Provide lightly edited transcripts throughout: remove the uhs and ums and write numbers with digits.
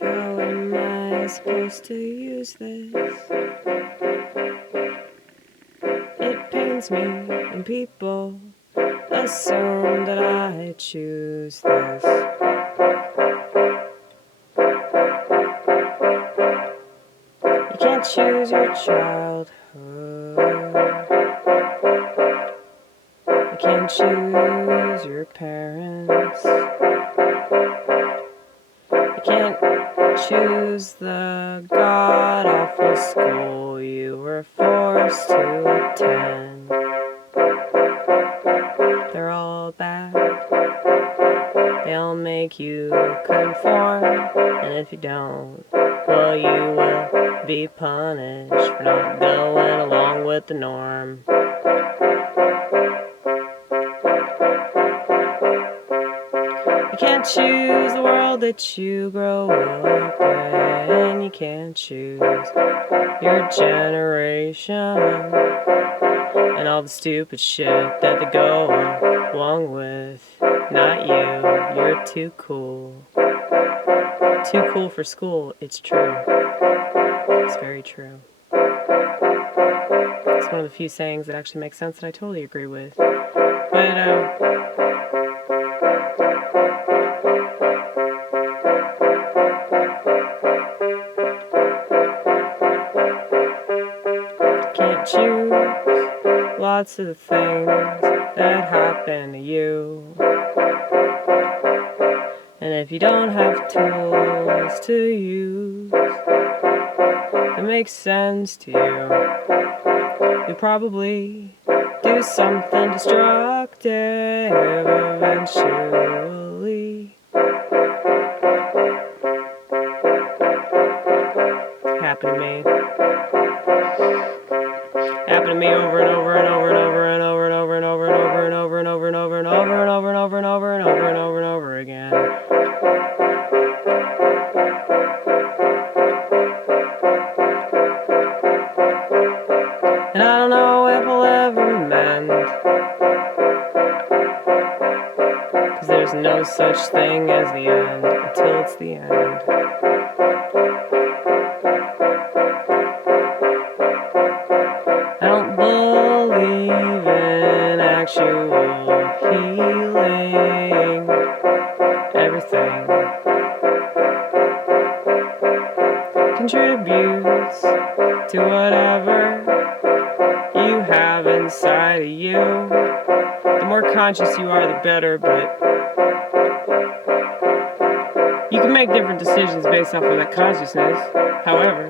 How am I supposed to use this? It pains me when people assume that I choose this. You can't choose your childhood. You can't choose your parents. You can't choose the god-awful school you were forced to attend. They're all bad. They all make you conform, and if you don't, well, you will be punished for not going along with the norm. You can't choose the world that you grow up in. You can't choose your generation and all the stupid shit that they go along with. Not you, you're too cool. Too cool for school, it's true. It's very true. It's one of the few sayings that actually makes sense that I totally agree with. But, can't choose lots of the things that happen to you. And if you don't have tools to use that make sense to you, you probably do something destructive eventually. Happened to me. Happened to me over and over and over and over and over and over and over and over and over and over and over and over and over and over and over and over and over and over again. And I don't know if I'll ever mend, 'cause there's no such thing as the end until it's the end. I don't believe in actual healing. Everything contributes to whatever you have inside of you. The more conscious you are, the better, but you can make different decisions based off of that consciousness. However,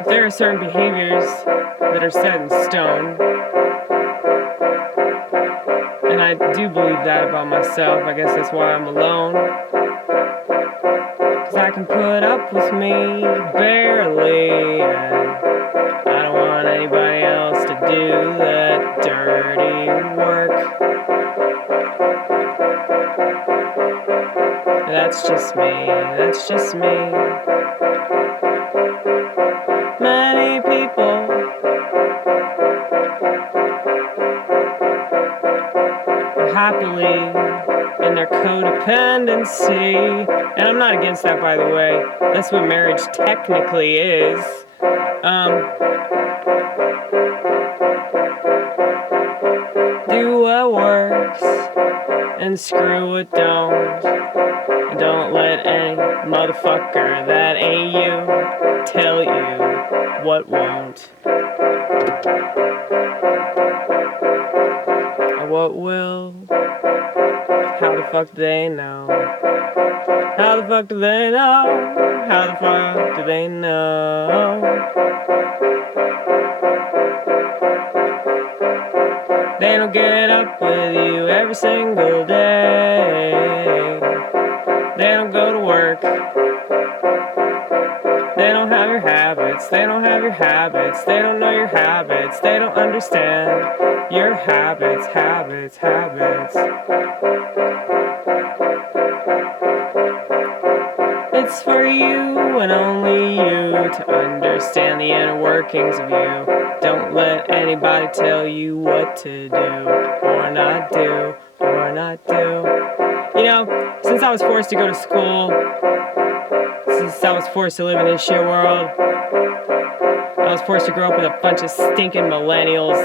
if there are certain behaviors that are set in stone, and I do believe that about myself, I guess that's why I'm alone. 'Cause I can put up with me barely, and I don't want anybody else to do that dirty work. That's just me, that's just me. Many people are happily in their codependency, and I'm not against that, by the way. That's what marriage technically is. Do what works and screw what don't. And don't let any motherfucker that ain't you tell you what won't. Or what will. How the fuck do they know? How the fuck do they know? How the fuck do they know? They don't get up with you every single day. They don't go to work. They don't have your habits. They don't have your habits. habits. They don't know your habits. They don't understand your habits, habits, habits. It's for you and only you to understand the inner workings of you. Don't let anybody tell you what to do or not do or not do. You know, since I was forced to go to school, since I was forced to live in this shit world, I was forced to grow up with a bunch of stinking millennials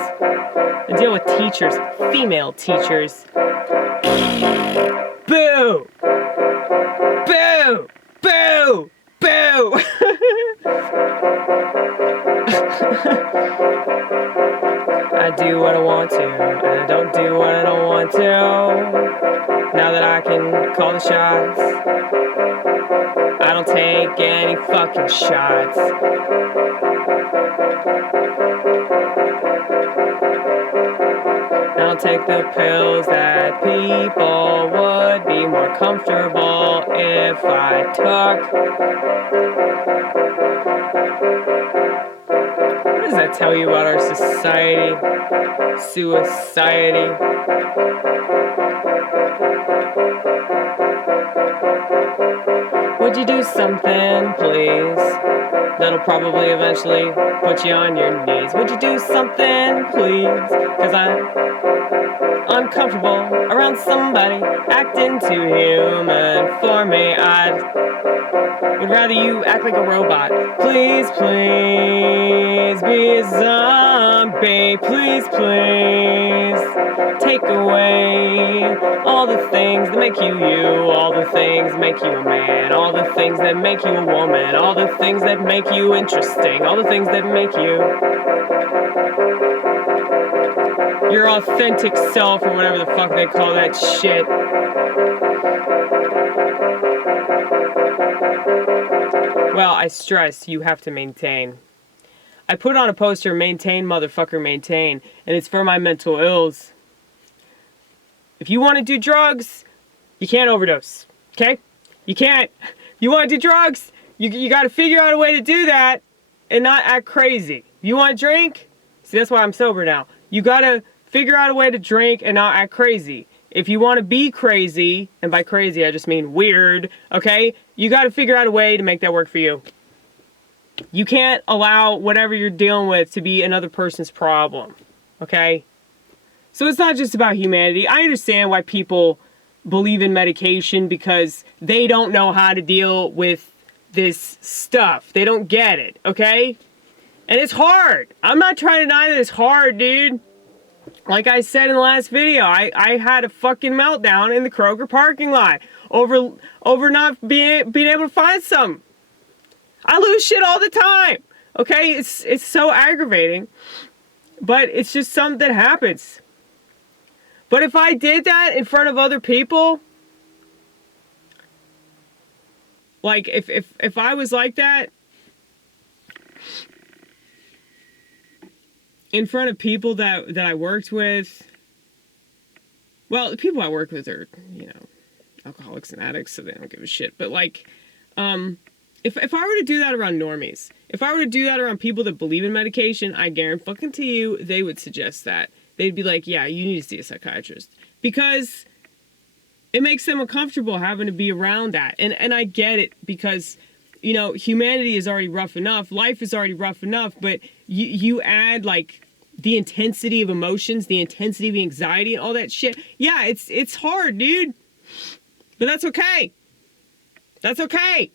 and deal with teachers, female teachers. Boo! Boo! Boo! Boo! I do what I want to, and I don't do what I don't want to. Now that I can call the shots, I don't take any fucking shots. I don't take the pills that people would be more comfortable if I took. What does that tell you about our society? Suicidety. Would you do something, please? That'll probably eventually put you on your knees. Would you do something, please? 'Cause I'm uncomfortable around somebody acting too human for me. I would rather you act like a robot. Please, please be a zombie. Please, please take away all the things that make you you, all the things that make you a man, all the things that make you a woman, all the things that make you interesting, all the things that make you your authentic self, or whatever the fuck they call that shit. Well, I stress you have to maintain. I put on a poster, maintain, motherfucker, maintain, and it's for my mental ills. If you want to do drugs, you can't overdose, okay? You can't. If you want to do drugs, you got to figure out a way to do that and not act crazy. If you want to drink, see, that's why I'm sober now. You got to figure out a way to drink and not act crazy. If you want to be crazy, and by crazy I just mean weird, okay? You got to figure out a way to make that work for you. You can't allow whatever you're dealing with to be another person's problem, okay? So it's not just about humanity. I understand why people believe in medication because they don't know how to deal with this stuff. They don't get it, okay? And it's hard. I'm not trying to deny that it's hard, dude. Like I said in the last video, I had a fucking meltdown in the Kroger parking lot over not being able to find some. I lose shit all the time. Okay? It's so aggravating. But it's just something that happens. But if I did that in front of other people, like if I was like that in front of people that I worked with, well, the people I work with are, you know, alcoholics and addicts, so they don't give a shit. But like, if I were to do that around normies, if I were to do that around people that believe in medication, I guarantee you they would suggest that. They'd be like, yeah, you need to see a psychiatrist. Because it makes them uncomfortable having to be around that. And I get it, because, you know, humanity is already rough enough. Life is already rough enough. But you add, like, the intensity of emotions, the intensity of anxiety and all that shit. Yeah, it's hard, dude. But that's okay. That's okay.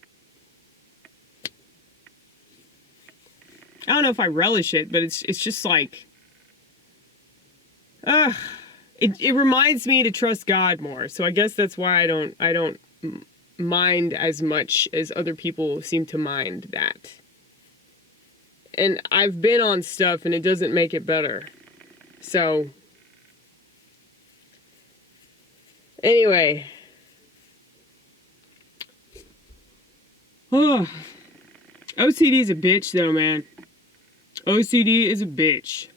I don't know if I relish it, but it's just like, it reminds me to trust God more. So I guess that's why I don't mind as much as other people seem to mind that. And I've been on stuff and it doesn't make it better. So anyway, OCD is a bitch though, man. OCD is a bitch.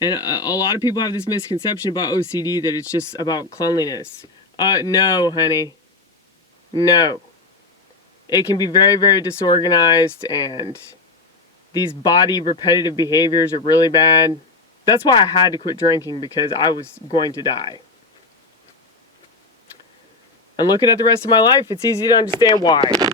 And a lot of people have this misconception about OCD that it's just about cleanliness. No, honey. No. it can be very, very disorganized, and these body repetitive behaviors are really bad. That's why I had to quit drinking, because I was going to die. And looking at the rest of my life, it's easy to understand why.